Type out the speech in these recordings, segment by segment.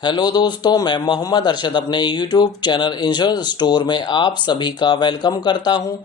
Hello दोस्तों, मैं मोहम्मद अरशद अपने यूट्यूब चैनल इंश्योरेंस स्टोर में आप सभी का वेलकम करता हूं।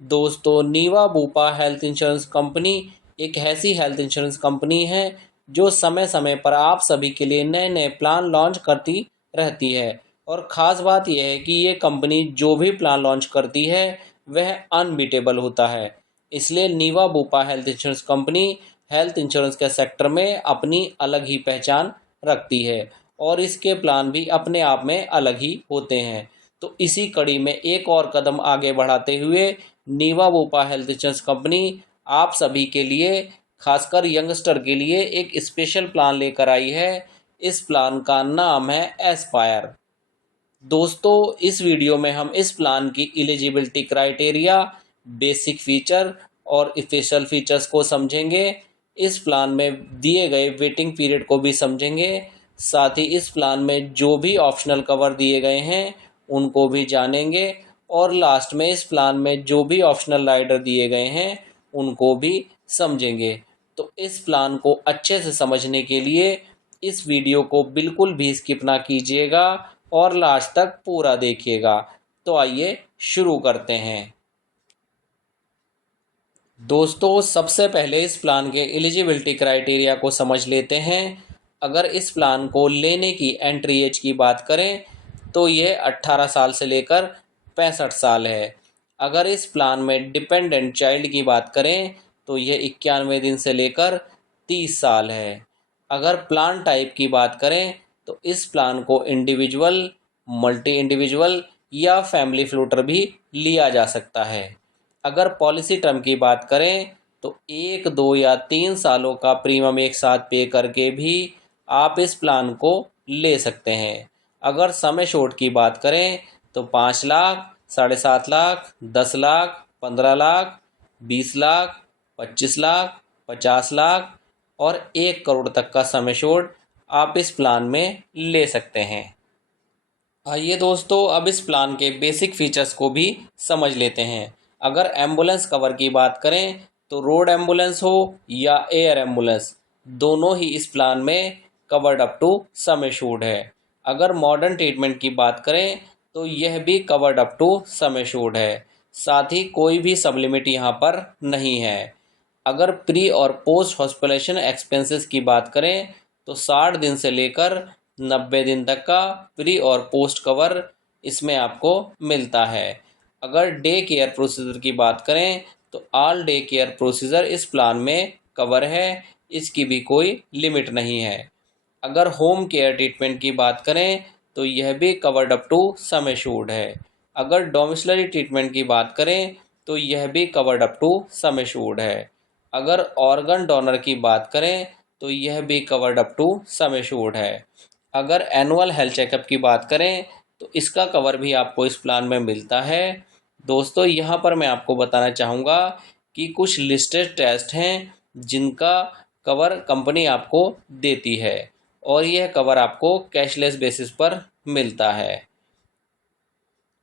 दोस्तों, नीवा बूपा हेल्थ इंश्योरेंस कंपनी एक ऐसी हेल्थ इंश्योरेंस कंपनी है जो समय समय पर आप सभी के लिए नए नए प्लान लॉन्च करती रहती है। और ख़ास बात यह है कि ये कंपनी जो भी प्लान लॉन्च करती है वह अनबीटेबल होता है। इसलिए Niva Bupa health insurance company health insurance के सेक्टर में अपनी अलग ही पहचान रखती है और इसके प्लान भी अपने आप में अलग ही होते हैं। तो इसी कड़ी में एक और कदम आगे बढ़ाते हुए नीवा बोपा हेल्थ इंश्योरेंस कंपनी आप सभी के लिए, खासकर यंगस्टर के लिए, एक स्पेशल प्लान लेकर आई है। इस प्लान का नाम है एस्पायर। दोस्तों, इस वीडियो में हम इस प्लान की एलिजिबिलिटी क्राइटेरिया, बेसिक फीचर और स्पेशल फीचर्स को समझेंगे। इस प्लान में दिए गए वेटिंग पीरियड को भी समझेंगे। साथ ही इस प्लान में जो भी ऑप्शनल कवर दिए गए हैं उनको भी जानेंगे। और लास्ट में इस प्लान में जो भी ऑप्शनल राइडर दिए गए हैं उनको भी समझेंगे। तो इस प्लान को अच्छे से समझने के लिए इस वीडियो को बिल्कुल भी स्किप ना कीजिएगा और लास्ट तक पूरा देखिएगा। तो आइए शुरू करते हैं। दोस्तों, सबसे पहले इस प्लान के एलिजिबिलिटी क्राइटेरिया को समझ लेते हैं। अगर इस प्लान को लेने की एंट्री एज की बात करें तो ये 18 साल से लेकर 65 साल है। अगर इस प्लान में डिपेंडेंट चाइल्ड की बात करें तो यह 91 दिन से लेकर 30 साल है। अगर प्लान टाइप की बात करें तो इस प्लान को इंडिविजुअल, मल्टी इंडिविजुअल या फैमिली फ्लोटर भी लिया जा सकता है। अगर पॉलिसी टर्म की बात करें तो 1, 2 या 3 सालों का प्रीमियम एक साथ पे करके भी आप इस प्लान को ले सकते हैं। अगर सम एश्योर्ड की बात करें तो 5 लाख, 7.5 लाख, 10 लाख, 15 लाख, 20 लाख, 25 लाख, 50 लाख और 1 करोड़ तक का सम एश्योर्ड आप इस प्लान में ले सकते हैं। आइए दोस्तों, अब इस प्लान के बेसिक फीचर्स को भी समझ लेते हैं। अगर एम्बुलेंस कवर की बात करें तो रोड एम्बुलेंस हो या एयर एम्बुलेंस, दोनों ही इस प्लान में covered up to sum assured है। अगर मॉडर्न ट्रीटमेंट की बात करें तो यह भी covered up to sum assured है। साथ ही कोई भी सब लिमिट यहाँ पर नहीं है। अगर प्री और पोस्ट हॉस्पिटलाइजेशन एक्सपेंसेस की बात करें तो 60 दिन से लेकर 90 दिन तक का प्री और पोस्ट कवर इसमें आपको मिलता है। अगर डे केयर प्रोसीजर की बात करें तो ऑल डे केयर प्रोसीजर इस प्लान में कवर है, इसकी भी कोई लिमिट नहीं है। अगर होम केयर ट्रीटमेंट की बात करें तो यह भी covered up to sum assured है। अगर डोमिसिलरी ट्रीटमेंट की बात करें तो यह भी covered up to sum assured है। अगर ऑर्गन डोनर की बात करें तो यह भी covered up to sum assured है। अगर एनुअल हेल्थ चेकअप की बात करें तो इसका कवर भी आपको इस प्लान में मिलता है। दोस्तों, यहाँ पर मैं आपको बताना चाहूँगा कि कुछ लिस्टेड टेस्ट हैं जिनका कवर कंपनी आपको देती है और यह कवर आपको कैशलेस बेसिस पर मिलता है।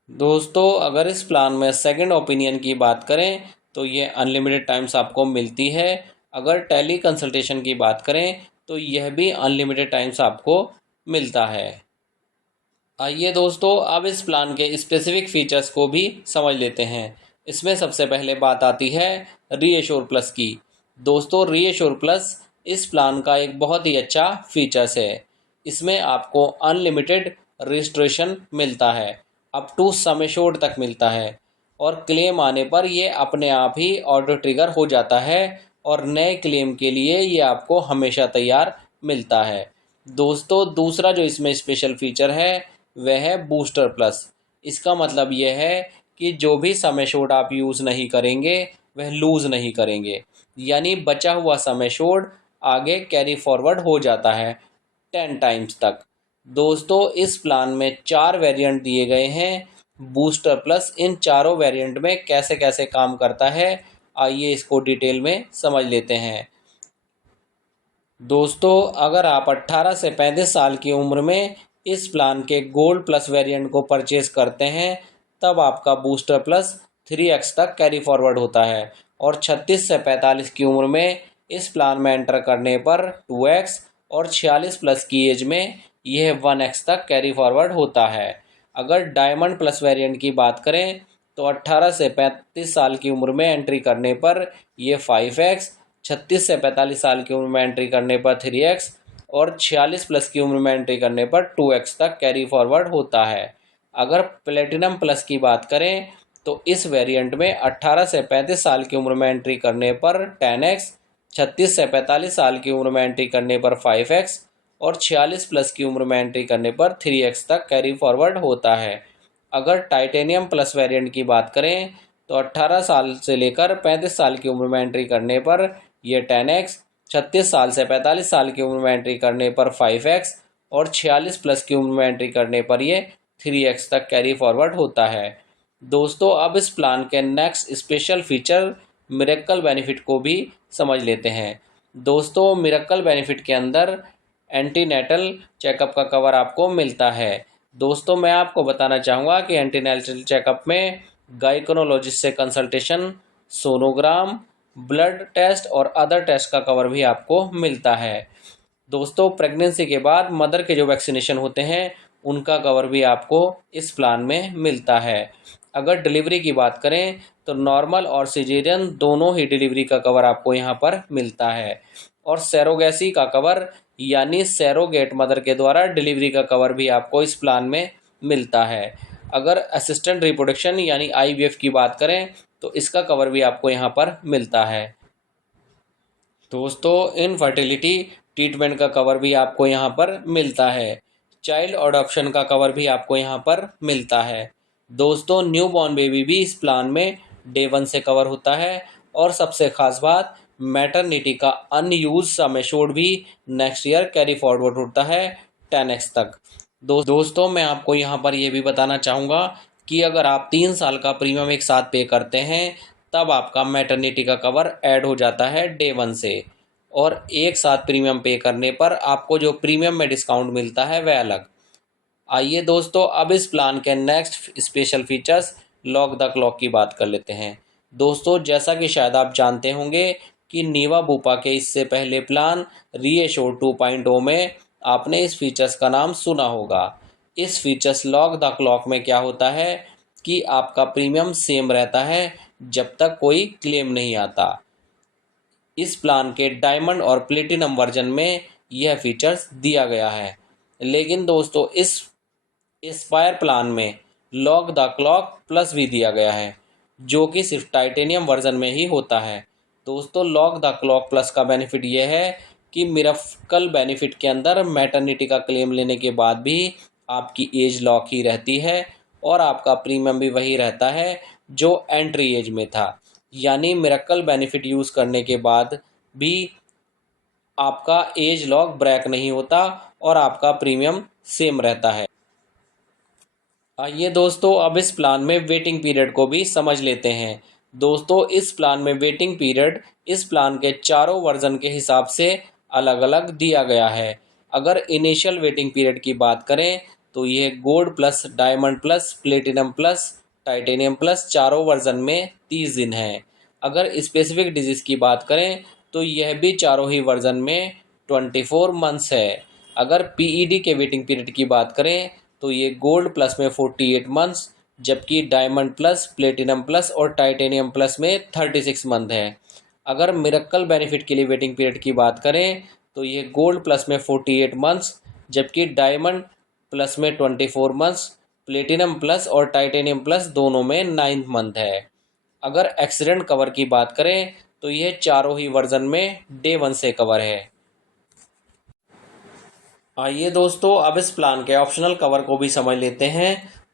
दोस्तों, अगर इस प्लान में सेकंड ओपिनियन की बात करें तो ये अनलिमिटेड टाइम्स आपको मिलती है। अगर टेली कंसल्टेशन की बात करें तो यह भी अनलिमिटेड टाइम्स आपको मिलता है। आइए दोस्तों, अब इस प्लान के स्पेसिफिक फीचर्स को भी समझ लेते हैं। इसमें सबसे पहले बात आती है रीएश्योर प्लस की। दोस्तों, रीएश्योर प्लस इस प्लान का एक बहुत ही अच्छा फीचर्स है। इसमें आपको अनलिमिटेड रजिस्ट्रेशन मिलता है, अप टू सम एश्योर्ड तक मिलता है और क्लेम आने पर ये अपने आप ही ऑटो ट्रिगर हो जाता है और नए क्लेम के लिए ये आपको हमेशा तैयार मिलता है। दोस्तों, दूसरा जो इसमें स्पेशल फीचर है वह है बूस्टर प्लस। इसका मतलब यह है कि जो भी सम एश्योर्ड आप यूज़ नहीं करेंगे वह लूज़ नहीं करेंगे, यानी बचा हुआ सम एश्योर्ड आगे कैरी फॉरवर्ड हो जाता है 10 टाइम्स तक। दोस्तों, इस प्लान में 4 वेरिएंट दिए गए हैं बूस्टर प्लस। इन चारों वेरिएंट में कैसे कैसे काम करता है आइए इसको डिटेल में समझ लेते हैं। दोस्तों, अगर आप 18 से 35 साल की उम्र में इस प्लान के गोल्ड प्लस वेरिएंट को परचेज करते हैं तब आपका बूस्टर प्लस 3x तक कैरी फॉरवर्ड होता है और 36 से 45 की उम्र में इस प्लान में एंटर करने पर 2x और 46 प्लस की एज में यह 1x तक कैरी फॉरवर्ड होता है। अगर डायमंड प्लस वेरिएंट की बात करें तो 18 से 35 साल की उम्र में एंट्री करने पर यह 5x, 36 से 45 साल की उम्र में एंट्री करने पर 3x और 46 प्लस की उम्र में एंट्री करने पर 2x तक कैरी फॉरवर्ड होता है। अगर प्लेटिनम प्लस की बात करें तो इस वेरिएंट में 18 से 35 साल की उम्र में एंट्री करने पर 10x, 36 से 45 साल की उम्र में एंट्री करने पर 5x और 46 प्लस की उम्र में एंट्री करने पर 3x तक कैरी फॉरवर्ड होता है। अगर टाइटेनियम प्लस वेरिएंट की बात करें तो 18 साल से लेकर 35 साल की उम्र में एंट्री करने पर यह 10x, 36 साल से 45 साल की उम्र में एंट्री करने पर 5x और 46 प्लस की उम्र में एंट्री करने पर यह 3x तक कैरी फॉरवर्ड होता है। दोस्तों अब इस प्लान के next special feature miracle benefit को भी समझ लेते हैं। दोस्तों मिरेकल बेनिफिट के अंदर एंटीनेटल चेकअप का कवर आपको मिलता है। दोस्तों मैं आपको बताना चाहूँगा कि एंटीनेटल चेकअप में गायकोनोलॉजिस्ट से कंसल्टेशन, सोनोग्राम, ब्लड टेस्ट और अदर टेस्ट का कवर भी आपको मिलता है। दोस्तों प्रेगनेंसी के बाद मदर के जो वैक्सीनेशन होते हैं उनका कवर भी आपको इस प्लान में मिलता है। अगर डिलीवरी की बात करें तो नॉर्मल और सिजेरियन दोनों ही डिलीवरी का कवर आपको यहाँ पर मिलता है। और सैरोगेसी का कवर यानी सैरोगेट मदर के द्वारा डिलीवरी का कवर भी आपको इस प्लान में मिलता है। अगर असिस्टेंट रिप्रोडक्शन यानी IVF की बात करें तो इसका कवर भी आपको यहाँ पर मिलता है। दोस्तों इनफर्टिलिटी ट्रीटमेंट का कवर भी आपको यहाँ पर मिलता है। चाइल्ड अडॉप्शन का कवर भी आपको यहाँ पर मिलता है। दोस्तों न्यू बॉर्न बेबी भी इस प्लान में डे 1 से कवर होता है। और सबसे खास बात मैटरनिटी का अनयूज सम एश्योर्ड भी नेक्स्ट ईयर कैरी फॉरवर्ड होता है 10x तक। दोस्तों मैं आपको यहाँ पर यह भी बताना चाहूँगा कि अगर आप 3 साल का प्रीमियम एक साथ पे करते हैं तब आपका मैटरनिटी का कवर ऐड हो जाता है डे 1 से। और एक साथ प्रीमियम पे करने पर आपको जो प्रीमियम में डिस्काउंट मिलता है वह अलग। आइए दोस्तों अब इस प्लान के next special features lock the clock की बात कर लेते हैं। दोस्तों जैसा कि शायद आप जानते होंगे कि नीवा बुपा के इससे पहले प्लान रीएश्योर 2.0 में आपने इस फीचर्स का नाम सुना होगा। इस फीचर्स लॉक द क्लॉक में क्या होता है कि आपका प्रीमियम सेम रहता है जब तक कोई क्लेम नहीं आता। इस प्लान के डायमंड और प्लेटिनम वर्जन में यह फीचर्स दिया गया है। लेकिन दोस्तों इस एस्पायर प्लान में लॉक द क्लॉक प्लस भी दिया गया है जो कि सिर्फ टाइटेनियम वर्जन में ही होता है। दोस्तों लॉक द क्लॉक प्लस का बेनिफिट यह है कि मिरेकल बेनिफिट के अंदर मैटरनिटी का क्लेम लेने के बाद भी आपकी एज लॉक ही रहती है और आपका प्रीमियम भी वही रहता है जो एंट्री एज में था। यानी मिरेकल बेनिफिट यूज़ करने के बाद भी आपका एज लॉक ब्रेक नहीं होता और आपका प्रीमियम सेम रहता है। आइए दोस्तों अब इस प्लान में वेटिंग पीरियड को भी समझ लेते हैं। दोस्तों इस प्लान में वेटिंग पीरियड इस प्लान के चारों वर्जन के हिसाब से अलग अलग दिया गया है। अगर इनिशियल वेटिंग पीरियड की बात करें तो ये gold plus, diamond plus, platinum plus, titanium plus चारों वर्जन में 30 दिन है। अगर स्पेसिफिक डिजीज़ की बात करें तो यह भी चारों ही वर्जन में 24 मंथ्स है। अगर PED के वेटिंग पीरियड की बात करें तो ये गोल्ड प्लस में 48 मंथ्स, जबकि डायमंड प्लस, प्लेटिनम प्लस और टाइटेनियम प्लस में 36 मंथ है। अगर मिरेकल बेनिफिट के लिए वेटिंग पीरियड की बात करें तो ये गोल्ड प्लस में 48 मंथ्स, जबकि डायमंड प्लस में 24 मंथ्स, प्लेटिनम प्लस और टाइटेनियम प्लस दोनों में 9 मंथ है। अगर एक्सीडेंट कवर की बात करें तो यह चारों ही वर्जन में डे 1 से कवर है। आइए दोस्तों अब इस प्लान के ऑप्शनल कवर को भी समझ लेते हैं।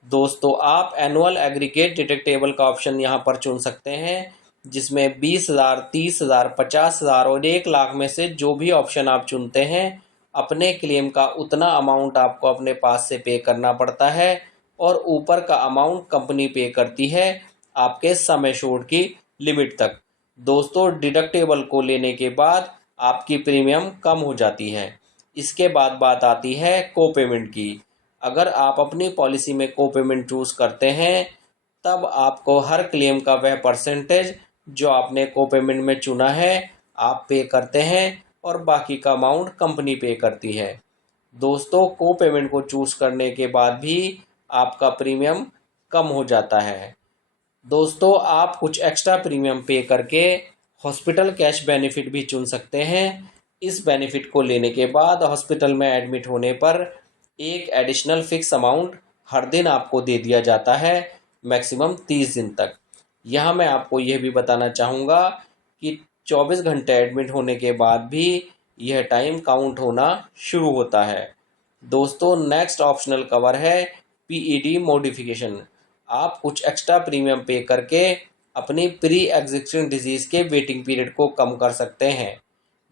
दोस्तों आप एनुअल एग्रीगेट डिडक्टेबल का ऑप्शन यहां पर चुन सकते हैं जिसमें 20,000, 30,000, 50,000 और 1 लाख में से जो भी ऑप्शन आप चुनते हैं अपने क्लेम का उतना अमाउंट आपको अपने पास से पे करना पड़ता है और ऊपर का अमाउंट कंपनी पे करती है आपके सम एश्योर्ड की लिमिट तक। दोस्तों डिडक्टेबल को लेने के बाद आपकी प्रीमियम कम हो जाती है। इसके बाद बात आती है को पेमेंट की। अगर आप अपनी पॉलिसी में को पेमेंट चूज़ करते हैं तब आपको हर क्लेम का वह परसेंटेज जो आपने को पेमेंट में चुना है आप पे करते हैं और बाकी का अमाउंट कंपनी पे करती है। दोस्तों को पेमेंट को चूज़ करने के बाद भी आपका प्रीमियम कम हो जाता है। दोस्तों आप कुछ एक्स्ट्रा प्रीमियम पे करके हॉस्पिटल कैश बेनिफिट भी चुन सकते हैं। इस बेनिफिट को लेने के बाद हॉस्पिटल में एडमिट होने पर एक एडिशनल फिक्स अमाउंट हर दिन आपको दे दिया जाता है, मैक्सिमम 30 दिन तक। यहाँ मैं आपको यह भी बताना चाहूँगा कि 24 घंटे एडमिट होने के बाद भी यह टाइम काउंट होना शुरू होता है। दोस्तों नेक्स्ट ऑप्शनल कवर है पीईडी मॉडिफिकेशन। आप कुछ एक्स्ट्रा प्रीमियम पे करके अपनी प्री एग्जिस्टिंग डिजीज़ के वेटिंग पीरियड को कम कर सकते हैं।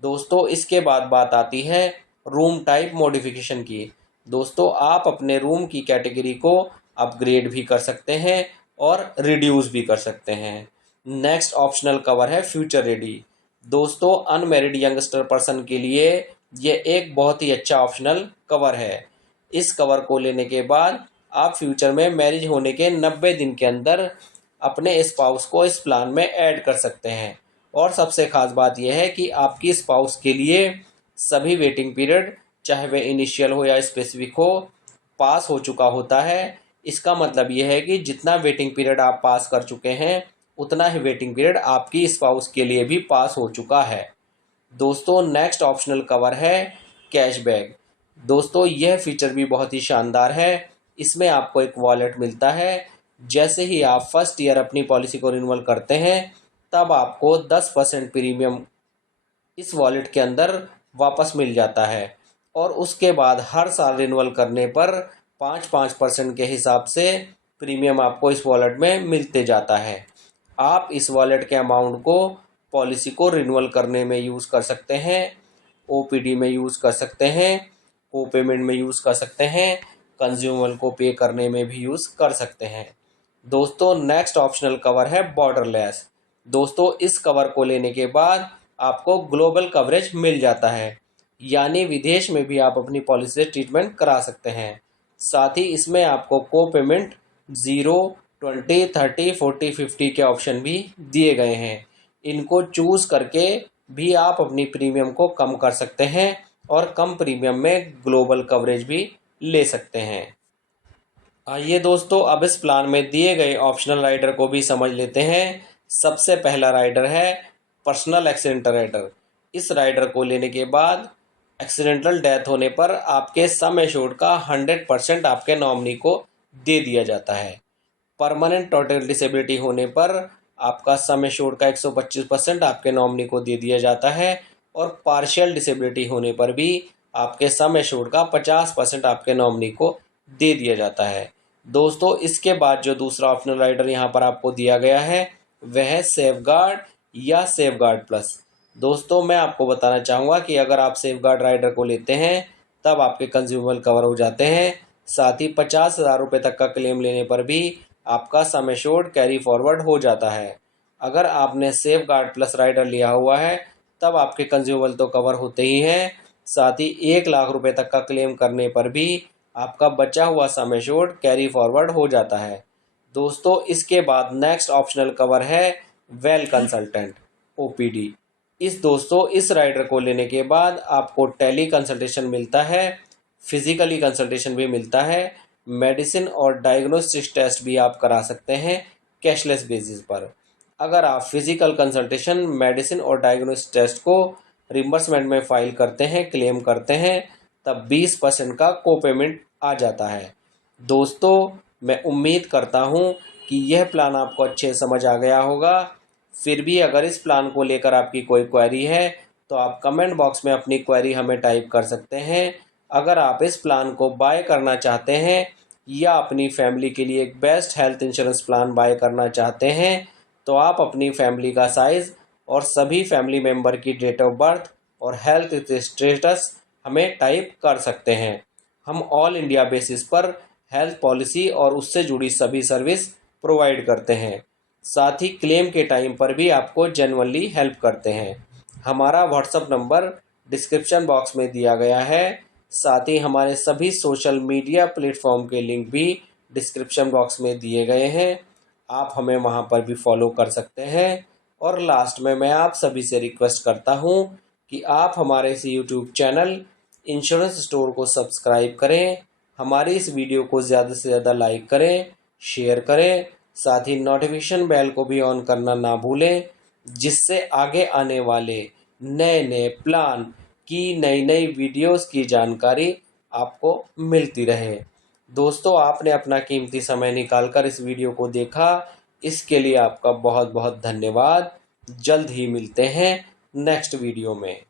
दोस्तों इसके बाद बात आती है रूम टाइप मॉडिफिकेशन की। दोस्तों आप अपने रूम की कैटेगरी को अपग्रेड भी कर सकते हैं और रिड्यूस भी कर सकते हैं। नेक्स्ट ऑप्शनल कवर है फ्यूचर रेडी। दोस्तों अनमैरिड यंगस्टर पर्सन के लिए ये एक बहुत ही अच्छा ऑप्शनल कवर है। इस कवर को लेने के बाद आप फ्यूचर में मैरिज होने के 90 दिन के अंदर अपने स्पाउस को इस प्लान में ऐड कर सकते हैं। और सबसे ख़ास बात यह है कि आपकी स्पाउस के लिए सभी वेटिंग पीरियड, चाहे वह इनिशियल हो या स्पेसिफिक हो, पास हो चुका होता है। इसका मतलब यह है कि जितना वेटिंग पीरियड आप पास कर चुके हैं उतना ही वेटिंग पीरियड आपकी स्पाउस के लिए भी पास हो चुका है। दोस्तों नेक्स्ट ऑप्शनल कवर है कैशबैक। दोस्तों यह फीचर भी बहुत ही शानदार है। इसमें आपको एक वॉलेट मिलता है। जैसे ही आप फर्स्ट ईयर अपनी पॉलिसी को रिन्यूअल करते हैं तब आपको 10% प्रीमियम इस वॉलेट के अंदर वापस मिल जाता है और उसके बाद हर साल रिन्यूअल करने पर 5% के हिसाब से प्रीमियम आपको इस वॉलेट में मिलते जाता है। आप इस वॉलेट के अमाउंट को पॉलिसी को रिन्यूअल करने में यूज़ कर सकते हैं, ओपीडी में यूज़ कर सकते हैं, को पेमेंट में यूज़ कर सकते हैं, कंज्यूमर को पे करने में भी यूज़ कर सकते हैं। दोस्तों नेक्स्ट ऑप्शनल कवर है बॉर्डरलेस। दोस्तों इस कवर को लेने के बाद आपको ग्लोबल कवरेज मिल जाता है, यानी विदेश में भी आप अपनी पॉलिसी से ट्रीटमेंट करा सकते हैं। साथ ही इसमें आपको को पेमेंट 0, 20, 30, 40, 50 के ऑप्शन भी दिए गए हैं। इनको चूज़ करके भी आप अपनी प्रीमियम को कम कर सकते हैं और कम प्रीमियम में ग्लोबल कवरेज भी ले सकते हैं। आइए दोस्तों अब इस प्लान में दिए गए ऑप्शनल राइडर को भी समझ लेते हैं। सबसे पहला राइडर है पर्सनल एक्सीडेंट राइडर। इस राइडर को लेने के बाद एक्सीडेंटल डेथ होने पर आपके सम एश्योर्ड का 100% आपके नॉमिनी को दे दिया जाता है। परमानेंट टोटल डिसेबिलिटी होने पर आपका सम एश्योर्ड का 125% आपके नॉमिनी को दे दिया जाता है और पार्शियल डिसेबिलिटी होने पर भी आपके सम एश्योर्ड का 50% आपके नॉमिनी को दे दिया जाता है। दोस्तों इसके बाद जो दूसरा ऑप्शनल राइडर यहाँ पर आपको दिया गया है वह है सेफगार्ड या सेफगार्ड प्लस। दोस्तों मैं आपको बताना चाहूँगा कि अगर आप सेफगार्ड राइडर को लेते हैं तब आपके कंज्यूमर कवर हो जाते हैं। साथ ही 50,000 रुपये तक का क्लेम लेने पर भी आपका सम एश्योर्ड कैरी फॉरवर्ड हो जाता है। अगर आपने सेफगार्ड प्लस राइडर लिया हुआ है तब आपके कंज्यूमर तो कवर होते ही हैं, साथ ही 1,00,000 रुपये तक का क्लेम करने पर भी आपका बचा हुआ सम एश्योर्ड कैरी फॉरवर्ड हो जाता है। दोस्तों इसके बाद नेक्स्ट ऑप्शनल कवर है वेल कंसल्टेंट ओपीडी। इस राइडर को लेने के बाद आपको टेली कंसल्टेशन मिलता है, फिजिकली कंसल्टेशन भी मिलता है, मेडिसिन और डायग्नोस्टिक टेस्ट भी आप करा सकते हैं कैशलेस बेसिस पर। अगर आप फिजिकल कंसल्टेशन, मेडिसिन और डायग्नोस्टिक टेस्ट को रिम्बर्समेंट में फाइल करते हैं, क्लेम करते हैं, तब 20% का को पेमेंट आ जाता है। दोस्तों मैं उम्मीद करता हूँ कि यह प्लान आपको अच्छे समझ आ गया होगा। फिर भी अगर इस प्लान को लेकर आपकी कोई क्वेरी है तो आप कमेंट बॉक्स में अपनी क्वेरी हमें टाइप कर सकते हैं। अगर आप इस प्लान को बाय करना चाहते हैं या अपनी फैमिली के लिए एक best health insurance plan buy करना चाहते हैं तो आप अपनी फैमिली का साइज़ और सभी फैमिली मेम्बर की डेट ऑफ बर्थ और हेल्थ स्टेटस हमें टाइप कर सकते हैं। हम ऑल इंडिया बेसिस पर हेल्थ पॉलिसी और उससे जुड़ी सभी सर्विस प्रोवाइड करते हैं। साथ ही क्लेम के टाइम पर भी आपको जेन्युइनली हेल्प करते हैं। हमारा व्हाट्सएप नंबर डिस्क्रिप्शन बॉक्स में दिया गया है। साथ ही हमारे सभी सोशल मीडिया प्लेटफॉर्म के लिंक भी डिस्क्रिप्शन बॉक्स में दिए गए हैं, आप हमें वहां पर भी फॉलो कर सकते हैं। और लास्ट में मैं आप सभी से रिक्वेस्ट करता हूं कि आप हमारे इस यूट्यूब चैनल इंश्योरेंस स्टोर को सब्सक्राइब करें। हमारी इस वीडियो को ज़्यादा से ज़्यादा लाइक करें, शेयर करें, साथ ही नोटिफिकेशन बेल को भी ऑन करना ना भूलें, जिससे आगे आने वाले नए नए प्लान की नई नई वीडियोस की जानकारी आपको मिलती रहे। दोस्तों, आपने अपना कीमती समय निकालकर इस वीडियो को देखा, इसके लिए आपका बहुत बहुत धन्यवाद। जल्द ही मिलते हैं नेक्स्ट वीडियो में।